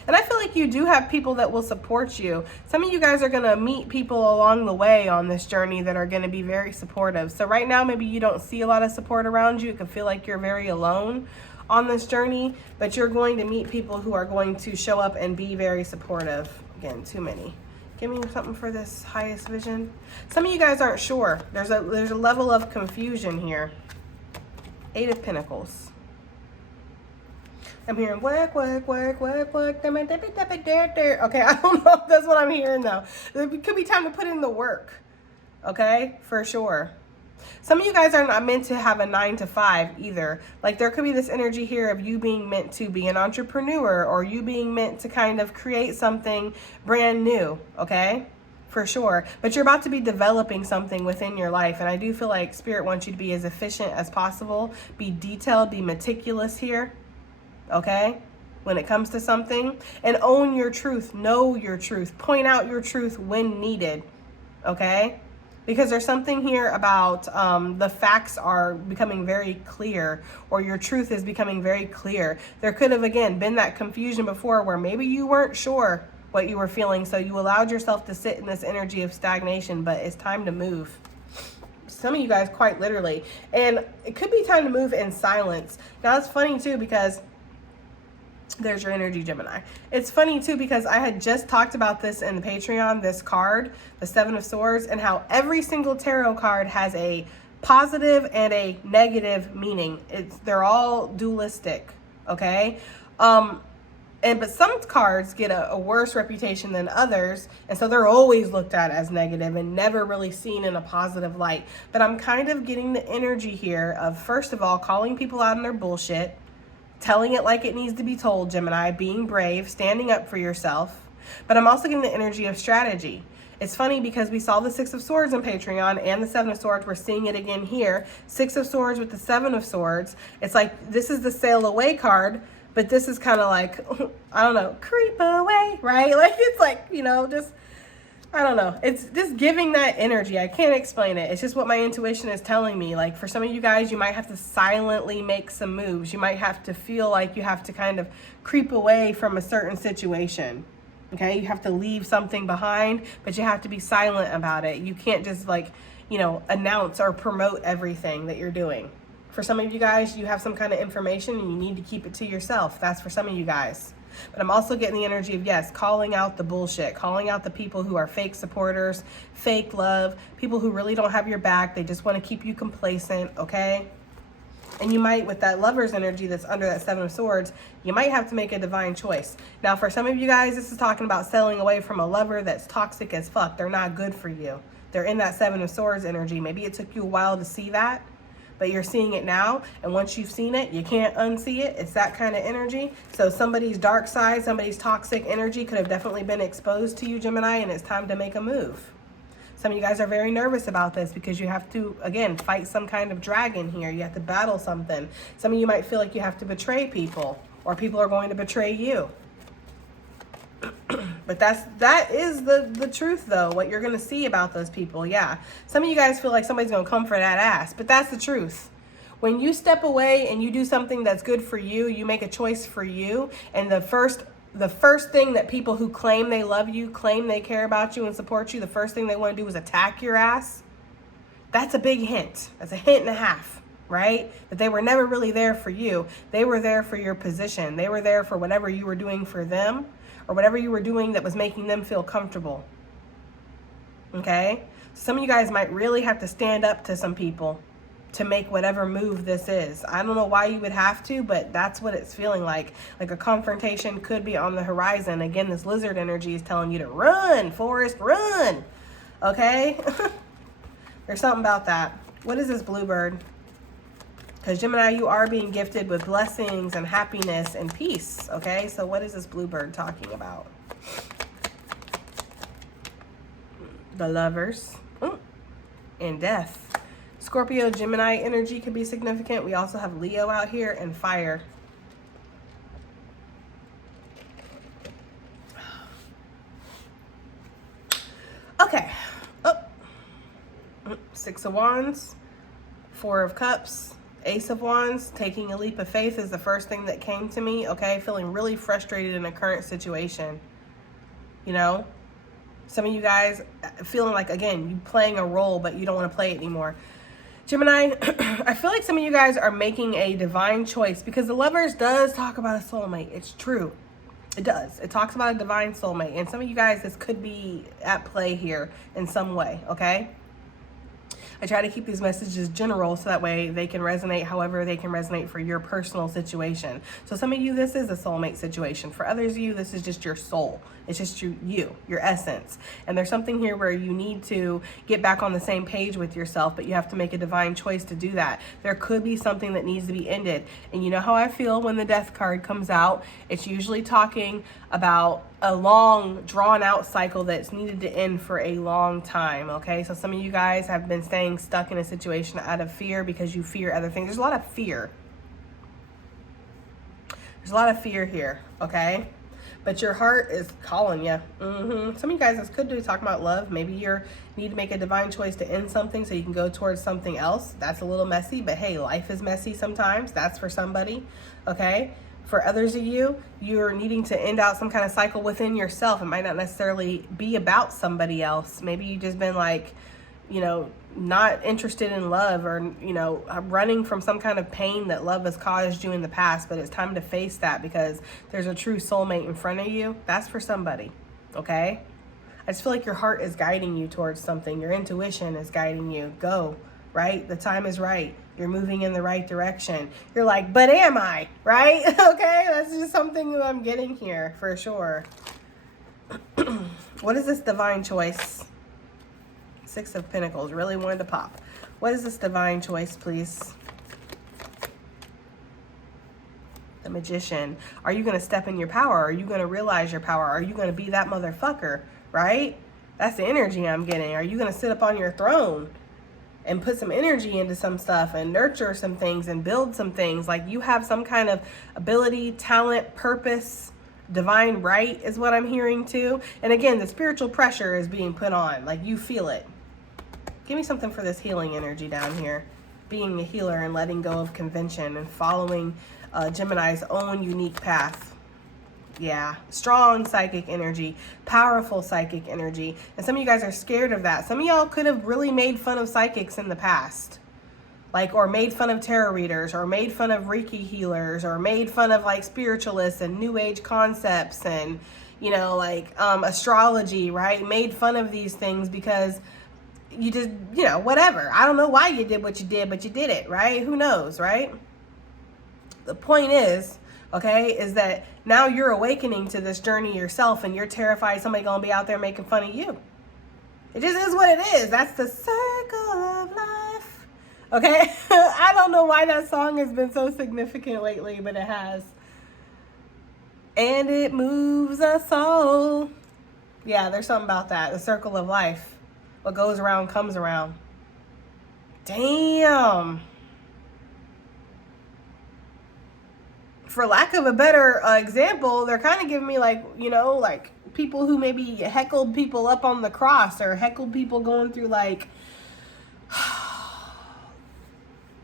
And I feel like you do have people that will support you. Some of you guys are going to meet people along the way on this journey that are going to be very supportive. So right now, maybe you don't see a lot of support around you. It can feel like you're very alone on this journey, but you're going to meet people who are going to show up and be very supportive. Again, too many. Give me something for this highest vision. Some of you guys aren't sure. There's a level of confusion here. 8 of Pentacles. I'm hearing work. Okay, I don't know if that's what I'm hearing though. It could be time to put in the work. Okay, for sure. Some of you guys are not meant to have a 9 to 5 either. Like, there could be this energy here of you being meant to be an entrepreneur, or you being meant to kind of create something brand new, okay? For sure. But you're about to be developing something within your life. And I do feel like Spirit wants you to be as efficient as possible. Be detailed, be meticulous here, okay? When it comes to something. And own your truth, know your truth, point out your truth when needed, okay? Because there's something here about the facts are becoming very clear, or your truth is becoming very clear. There could have, again, been that confusion before where maybe you weren't sure what you were feeling, so you allowed yourself to sit in this energy of stagnation, but it's time to move. Some of you guys, quite literally. And it could be time to move in silence. Now, it's funny, too, because there's your energy, Gemini. It's funny too because I had just talked about this in the Patreon, this card, the 7 of Swords, and how every single tarot card has a positive and a negative meaning. They're all dualistic, okay? But some cards get a worse reputation than others, and so they're always looked at as negative and never really seen in a positive light. But I'm kind of getting the energy here of, first of all, calling people out on their bullshit, telling it like it needs to be told, Gemini, being brave, standing up for yourself. But I'm also getting the energy of strategy. It's funny because we saw the Six of Swords in Patreon and the Seven of Swords. We're seeing it again here. Six of Swords with the Seven of Swords. It's like this is the sail away card, but this is kind of like, I don't know, creep away, right? Like it's like, you know, just, I don't know. It's just giving that energy. I can't explain it. It's just what my intuition is telling me. Like for some of you guys, you might have to silently make some moves. You might have to feel like you have to kind of creep away from a certain situation. Okay, you have to leave something behind, but you have to be silent about it. You can't just like, you know, announce or promote everything that you're doing. For some of you guys, you have some kind of information and you need to keep it to yourself. That's for some of you guys. But I'm also getting the energy of, yes, calling out the bullshit, calling out the people who are fake supporters, fake love, people who really don't have your back. They just want to keep you complacent, okay? And you might, with that Lover's energy that's under that Seven of Swords, you might have to make a divine choice. Now, for some of you guys, this is talking about selling away from a lover that's toxic as fuck. They're not good for you. They're in that Seven of Swords energy. Maybe it took you a while to see that, but you're seeing it now. And once you've seen it, you can't unsee it. It's that kind of energy. So somebody's dark side, somebody's toxic energy could have definitely been exposed to you, Gemini, and it's time to make a move. Some of you guys are very nervous about this because you have to, again, fight some kind of dragon here. You have to battle something. Some of you might feel like you have to betray people, or people are going to betray you. But that is the truth, though, what you're going to see about those people. Yeah. Some of you guys feel like somebody's going to come for that ass, but that's the truth. When you step away and you do something that's good for you, you make a choice for you, and the first thing that people who claim they love you, claim they care about you and support you, the first thing they want to do is attack your ass. That's a big hint. That's a hint and a half, right? That they were never really there for you. They were there for your position. They were there for whatever you were doing for them, or whatever you were doing that was making them feel comfortable. Okay? Some of you guys might really have to stand up to some people to make whatever move this is. I don't know why you would have to, but that's what it's feeling like. Like a confrontation could be on the horizon. Again, this lizard energy is telling you to run, Forrest, run. Okay? There's something about that. What is this bluebird? Because Gemini, you are being gifted with blessings and happiness and peace. Okay? So what is this bluebird talking about? The Lovers. And death. Scorpio, Gemini energy could be significant. We also have Leo out here and fire. Okay. Oh. Six of Wands, Four of Cups, Ace of Wands. Taking a leap of faith is the first thing that came to me. Okay, feeling really frustrated in a current situation. You know? Some of you guys feeling like, again, you playing a role, but you don't want to play it anymore. Gemini, I feel like some of you guys are making a divine choice, because the Lovers does talk about a soulmate. It's true. It does. It talks about a divine soulmate. And some of you guys, this could be at play here in some way, okay? I try to keep these messages general so that way they can resonate however they can resonate for your personal situation. So some of you, this is a soulmate situation. For others of you, this is just your soul. It's just you, your essence. And there's something here where you need to get back on the same page with yourself, but you have to make a divine choice to do that. There could be something that needs to be ended. And you know how I feel when the death card comes out. It's usually talking about a long, drawn-out cycle that's needed to end for a long time, okay? So some of you guys have been staying stuck in a situation out of fear because you fear other things. There's a lot of fear. There's a lot of fear here, okay? But your heart is calling you. Some of you guys, this could be talking about love. Maybe you need to make a divine choice to end something so you can go towards something else. That's a little messy, but hey, life is messy sometimes. That's for somebody, okay? For others of you, you're needing to end out some kind of cycle within yourself. It might not necessarily be about somebody else. Maybe you've just been like, you know, not interested in love, or, you know, running from some kind of pain that love has caused you in the past, but it's time to face that because there's a true soulmate in front of you. That's for somebody, okay? I just feel like your heart is guiding you towards something. Your intuition is guiding you. Go, right? The time is right. You're moving in the right direction. You're like, but am I, right? Okay, that's just something that I'm getting here for sure. What is this divine choice? Six of Pentacles, really wanted to pop. What is this divine choice, please? The Magician. Are you going to step in your power? Are you going to realize your power? Are you going to be that motherfucker, right? That's the energy I'm getting. Are you going to sit up on your throne and put some energy into some stuff and nurture some things and build some things? Like you have some kind of ability, talent, purpose, divine right is what I'm hearing too. And again, the spiritual pressure is being put on. Like you feel it. Give me something for this healing energy down here. Being a healer and letting go of convention and following Gemini's own unique path. Yeah, strong psychic energy, powerful psychic energy. And some of you guys are scared of that. Some of y'all could have really made fun of psychics in the past. Like, or made fun of tarot readers, or made fun of Reiki healers, or made fun of like spiritualists and new age concepts and, you know, like astrology, right? Made fun of these things because you just, you know, whatever. I don't know why you did what you did, but you did it, right? Who knows, right? The point is, okay, is that now you're awakening to this journey yourself and you're terrified somebody gonna be out there making fun of you. It just is what it is. That's the circle of life. Okay? I don't know why that song has been so significant lately, but it has. And it moves us all. Yeah, there's something about that. The circle of life. What goes around comes around. Damn. For lack of a better example, they're kind of giving me like, you know, like people who maybe heckled people up on the cross or heckled people going through like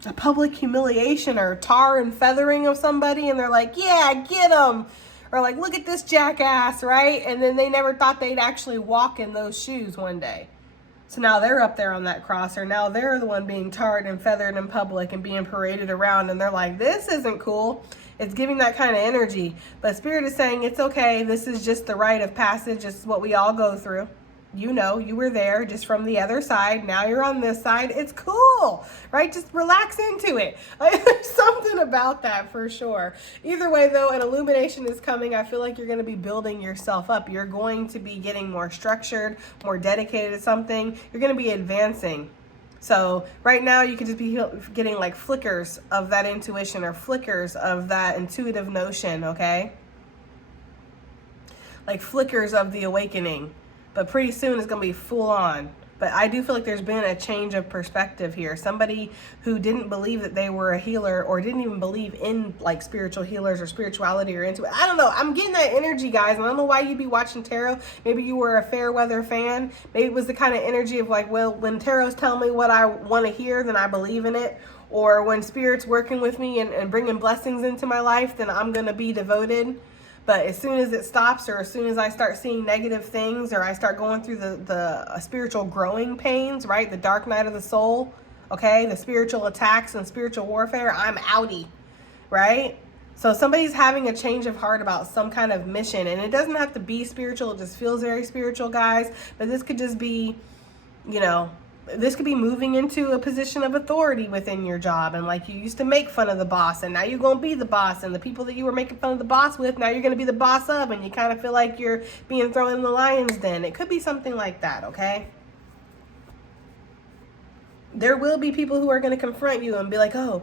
a public humiliation or tar and feathering of somebody. And they're like, yeah, get them. Or like, look at this jackass, right? And then they never thought they'd actually walk in those shoes one day. So now they're up there on that cross, or now they're the one being tarred and feathered in public and being paraded around. And they're like, this isn't cool. It's giving that kind of energy. But Spirit is saying, it's okay. This is just the rite of passage. It's what we all go through. You know, you were there just from the other side. Now you're on this side. It's cool, right? Just relax into it. There's something about that for sure. Either way, though, an illumination is coming. I feel like you're going to be building yourself up. You're going to be getting more structured, more dedicated to something. You're going to be advancing. So right now you could just be getting like flickers of that intuition or flickers of that intuitive notion, okay? Like flickers of the awakening. But pretty soon it's going to be full on. But I do feel like there's been a change of perspective here. Somebody who didn't believe that they were a healer or didn't even believe in like spiritual healers or spirituality or into it. I don't know. I'm getting that energy, guys. And I don't know why you'd be watching tarot. Maybe you were a fair weather fan. Maybe it was the kind of energy of like, well, when tarot's telling me what I want to hear, then I believe in it. Or when Spirit's working with me and bringing blessings into my life, then I'm going to be devoted. But as soon as it stops, or as soon as I start seeing negative things, or I start going through the spiritual growing pains, right? The dark night of the soul, okay? The spiritual attacks and spiritual warfare, I'm outie, right? So somebody's having a change of heart about some kind of mission. And it doesn't have to be spiritual. It just feels very spiritual, guys. But this could just be, you know, this could be moving into a position of authority within your job. And like you used to make fun of the boss, and now you're going to be the boss. And the people that you were making fun of the boss with, now you're going to be the boss of, and you kind of feel like you're being thrown in the lion's den. It could be something like that, okay? There will be people who are going to confront you and be like, oh,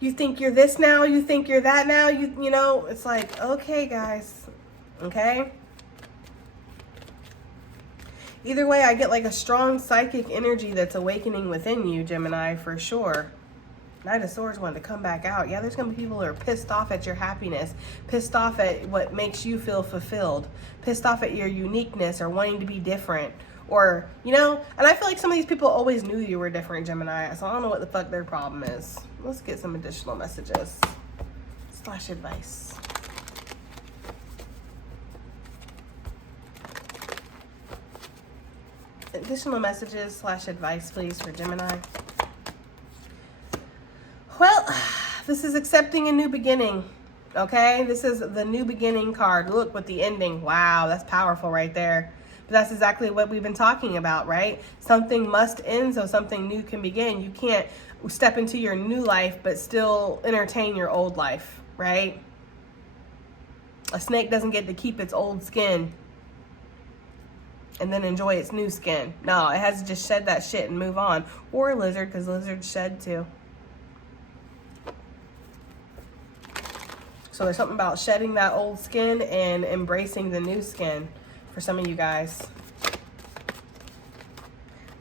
you think you're this now? You think you're that now? You know, it's like, okay, guys, okay? Either way, I get like a strong psychic energy that's awakening within you, Gemini, for sure. Knight of Swords wanted to come back out. Yeah, there's going to be people who are pissed off at your happiness, pissed off at what makes you feel fulfilled, pissed off at your uniqueness or wanting to be different. Or, you know, and I feel like some of these people always knew you were different, Gemini, so I don't know what the fuck their problem is. Let's get some additional messages / advice. Additional messages / advice, please, for Gemini. Well, this is accepting a new beginning, okay? This is the new beginning card. Look, with the ending. Wow, that's powerful right there. That's exactly what we've been talking about, right? Something must end so something new can begin. You can't step into your new life but still entertain your old life, right? A snake doesn't get to keep its old skin and then enjoy its new skin. No, it has to just shed that shit and move on. Or a lizard, because lizards shed too. So there's something about shedding that old skin and embracing the new skin for some of you guys.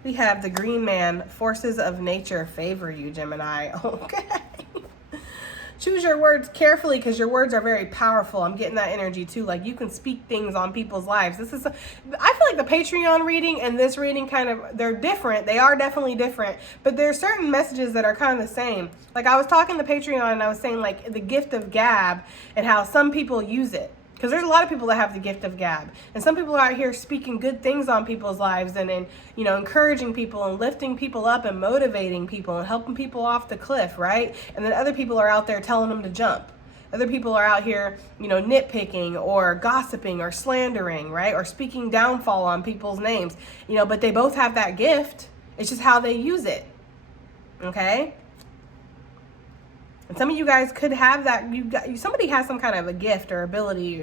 We have the Green Man. Forces of nature favor you, Gemini. Okay. Choose your words carefully because your words are very powerful. I'm getting that energy too. Like you can speak things on people's lives. I feel like the Patreon reading and this reading they're different. They are definitely different, but there's certain messages that are kind of the same. Like I was talking to Patreon and I was saying like the gift of gab and how some people use it. Because there's a lot of people that have the gift of gab. And some people are out here speaking good things on people's lives and encouraging people and lifting people up and motivating people and helping people off the cliff, right? And then other people are out there telling them to jump. Other people are out here, nitpicking or gossiping or slandering, right? Or speaking downfall on people's names, but they both have that gift. It's just how they use it, okay? And some of you guys could have that. Somebody has some kind of a gift or ability,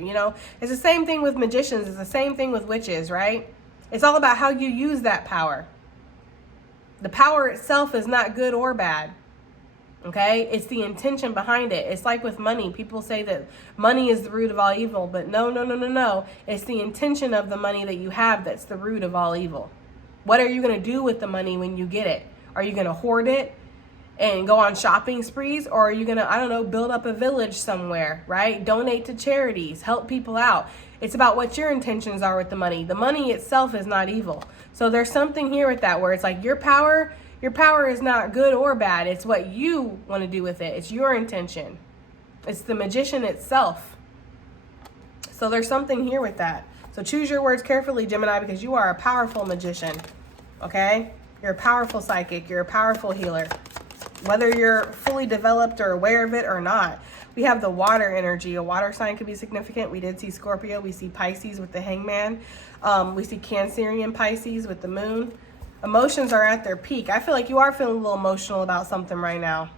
It's the same thing with magicians. It's the same thing with witches, right? It's all about how you use that power. The power itself is not good or bad, okay? It's the intention behind it. It's like with money. People say that money is the root of all evil, but no. It's the intention of the money that you have that's the root of all evil. What are you going to do with the money when you get it? Are you going to hoard it and go on shopping sprees, or are you gonna, build up a village somewhere, right? Donate to charities, help people out. It's about what your intentions are with the money. The money itself is not evil. So there's something here with that where it's like your power is not good or bad. It's what you want to do with it. It's your intention. It's the magician itself. So there's something here with that. So choose your words carefully, Gemini, because you are a powerful magician, okay? You're a powerful psychic. You're a powerful healer. Whether you're fully developed or aware of it or not. We have the water energy. A water sign could be significant. We did see Scorpio. We see Pisces with the Hangman. We see Cancerian Pisces with the moon. Emotions are at their peak. I feel like you are feeling a little emotional about something right now.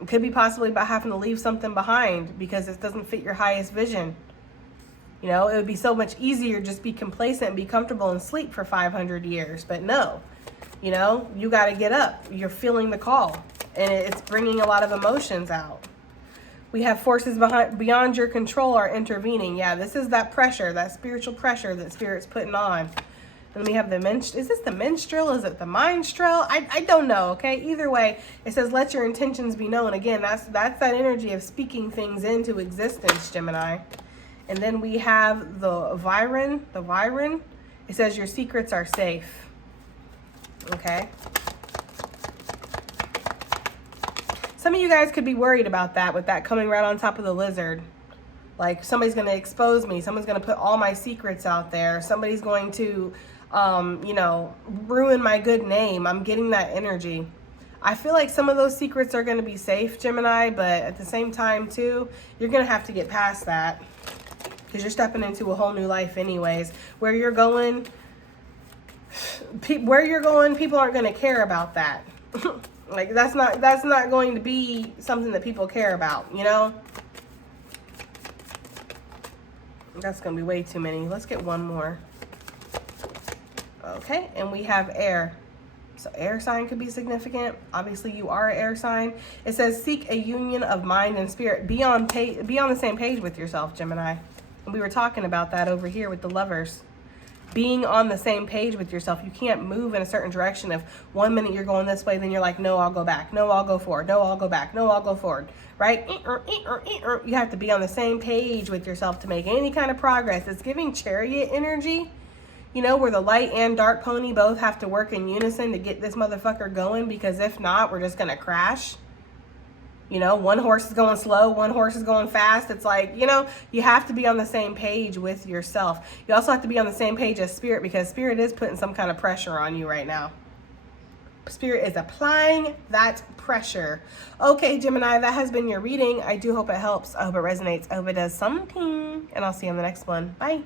It could be possibly about having to leave something behind because it doesn't fit your highest vision. It would be so much easier just be complacent and be comfortable and sleep for 500 years. But no. You got to get up. You're feeling the call, and it's bringing a lot of emotions out. We have forces beyond your control are intervening. Yeah, this is that pressure, that spiritual pressure that Spirit's putting on. And we have is this the minstrel? Is it the minstrel? I don't know, okay? Either way, it says, let your intentions be known. Again, that's that energy of speaking things into existence, Gemini. And then we have the Viren. It says, your secrets are safe. Okay. Some of you guys could be worried about that with that coming right on top of the lizard. Like somebody's going to expose me. Someone's going to put all my secrets out there. Somebody's going to, ruin my good name. I'm getting that energy. I feel like some of those secrets are going to be safe, Gemini, but at the same time too, you're going to have to get past that because you're stepping into a whole new life anyways. Where you're going, people aren't going to care about that. Like that's not going to be something that people care about, That's going to be way too many. Let's get one more. Okay, and we have air. So air sign could be significant. Obviously, you are an air sign. It says seek a union of mind and spirit. Be on the same page with yourself, Gemini. And we were talking about that over here with the lovers. Being on the same page with yourself. You can't move in a certain direction. If 1 minute you're going this way, then you're like, no, I'll go back. No, I'll go forward. No, I'll go back. No, I'll go forward. Right? You have to be on the same page with yourself to make any kind of progress. It's giving chariot energy, where the light and dark pony both have to work in unison to get this motherfucker going, because if not, we're just going to crash. One horse is going slow, one horse is going fast. It's like, you have to be on the same page with yourself. You also have to be on the same page as Spirit, because Spirit is putting some kind of pressure on you right now. Spirit is applying that pressure. Okay, Gemini, that has been your reading. I do hope it helps. I hope it resonates. I hope it does something. And I'll see you on the next one. Bye.